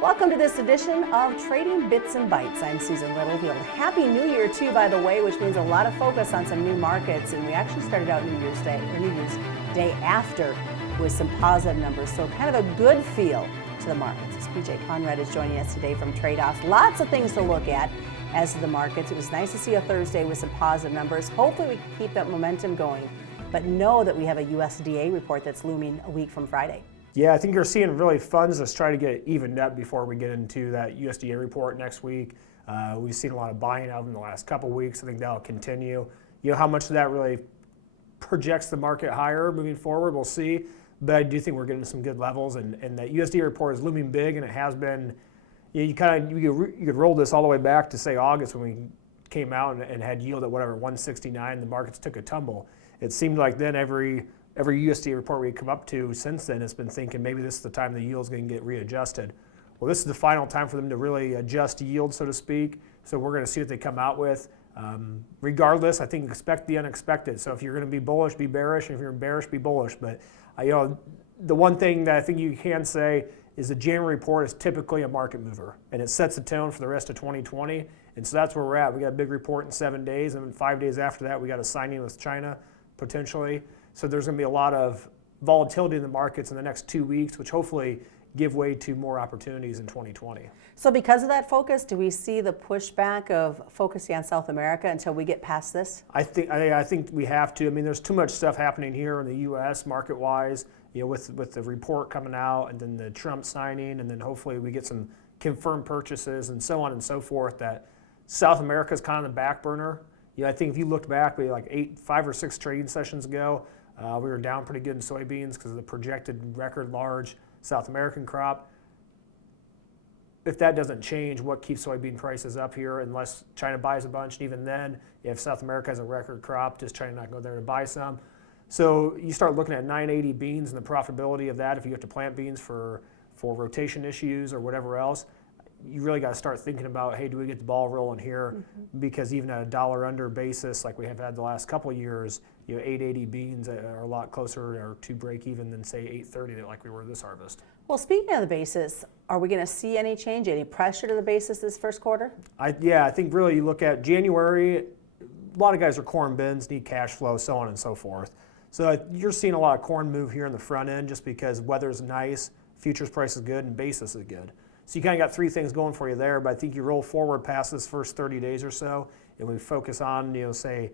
Welcome to this edition of Trading Bits and Bytes. I'm Susan Littlefield. Happy New Year too, by the way, which means a lot of focus on some new markets. And we actually started out New Year's Day after with some positive numbers. So kind of a good feel to the markets. As PJ Conradt is joining us today from Tredas. Lots of things to look at as to the markets. It was nice to see a Thursday with some positive numbers. Hopefully we can keep that momentum going. But know that we have a USDA report that's looming a week from Friday. Yeah, I think you're seeing really funds just try to get evened up before we get into that USDA report next week. We've seen a lot of buying out in the last couple of weeks. I think that'll continue. You know, how much of that really projects the market higher moving forward, we'll see. But I do think we're getting some good levels, and that USDA report is looming big, and it has been. You could roll this all the way back to say August when we came out and had yield at whatever 169. The markets took a tumble. It seemed like then every USDA report we come up to since then has been thinking maybe this is the time the yield's going to get readjusted. Well, this is the final time for them to really adjust yield, so to speak. So we're going to see what they come out with. Regardless, I think expect the unexpected. So if you're going to be bullish, be bearish. And if you're bearish, be bullish. But the one thing that I think you can say is the January report is typically a market mover, and it sets the tone for the rest of 2020. And so that's where we're at. We got a big report in 7 days, and then 5 days after that, we got a signing with China potentially. So there's going to be a lot of volatility in the markets in the next 2 weeks, which hopefully give way to more opportunities in 2020. So because of that focus, do we see the pushback of focusing on South America until we get past this? I think we have to. I mean, there's too much stuff happening here in the U.S. market-wise, with the report coming out and then the Trump signing, and then hopefully we get some confirmed purchases and so on and so forth, that South America is kind of the back burner. I think if you looked back, maybe like 5 or 6 trading sessions ago, we were down pretty good in soybeans because of the projected record large South American crop. If that doesn't change, what keeps soybean prices up here unless China buys a bunch? And even then, if South America has a record crop, does China not go there to buy some? So you start looking at 980 beans and the profitability of that if you have to plant beans for rotation issues or whatever else. You really got to start thinking about, hey, do we get the ball rolling here? Mm-hmm. Because even at a dollar under basis like we have had the last couple of years, 880 beans are a lot closer to break even than say 830 like we were this harvest. Well, speaking of the basis, are we going to see any change, any pressure to the basis this first quarter? I think really you look at January, a lot of guys are corn bins, need cash flow, so on and so forth. So you're seeing a lot of corn move here in the front end just because weather's nice, futures price is good, and basis is good. So you kind of got 3 things going for you there, but I think you roll forward past this first 30 days or so, and we focus on, say,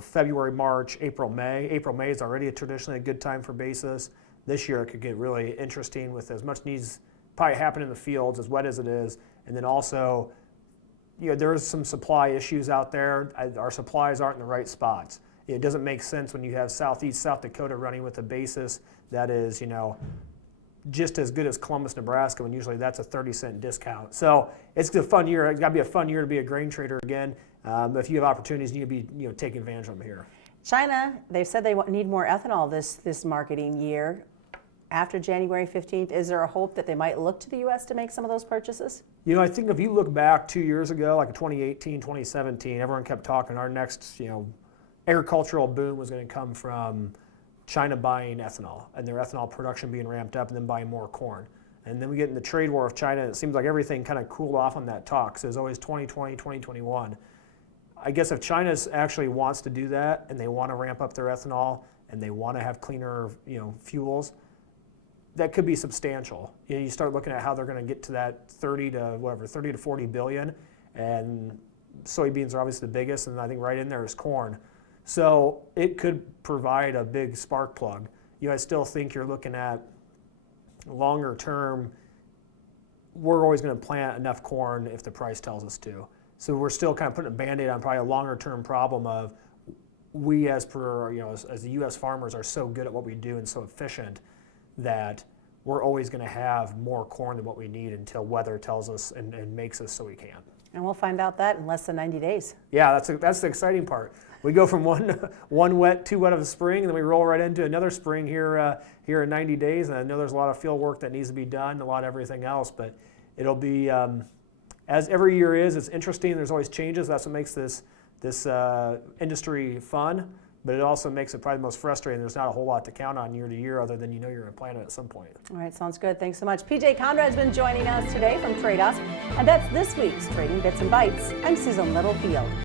February, March, April, May. April, May is already traditionally a good time for basis. This year it could get really interesting with as much needs probably happen in the fields, as wet as it is, and then also, there is some supply issues out there. Our supplies aren't in the right spots. It doesn't make sense when you have Southeast South Dakota running with a basis that is, just as good as Columbus, Nebraska, when usually that's a 30-cent discount. So it's a fun year. It's got to be a fun year to be a grain trader again. If you have opportunities, you need to be taking advantage of them here. China, they said they need more ethanol this marketing year. After January 15th, is there a hope that they might look to the U.S. to make some of those purchases? I think if you look back 2 years ago, like in 2018, 2017, everyone kept talking our next, agricultural boom was going to come from China buying ethanol and their ethanol production being ramped up and then buying more corn. And then we get in the trade war with China, and it seems like everything kind of cooled off on that talk. So it was always 2020, 2021. I guess if China actually wants to do that and they want to ramp up their ethanol and they want to have cleaner fuels, that could be substantial. You start looking at how they're going to get to that 30 to 40 billion, and soybeans are obviously the biggest, and I think right in there is corn. So it could provide a big spark plug. I still think you're looking at longer term, we're always going to plant enough corn if the price tells us to. So we're still kind of putting a Band-Aid on probably a longer term problem of we as the U.S. farmers are so good at what we do and so efficient that we're always going to have more corn than what we need until weather tells us and makes us so we can. And we'll find out that in less than 90 days. Yeah, that's the exciting part. We go from one wet, 2 wet of a spring, and then we roll right into another spring here in 90 days. And I know there's a lot of field work that needs to be done, a lot of everything else, but it'll be, as every year is, it's interesting. There's always changes. That's what makes this industry fun. but it also makes it probably the most frustrating. There's not a whole lot to count on year to year other than you're going to plant it at some point. All right, sounds good. Thanks so much. PJ Conradt has been joining us today from Tredas, and that's this week's Trading Bits and Bytes. I'm Susan Littlefield.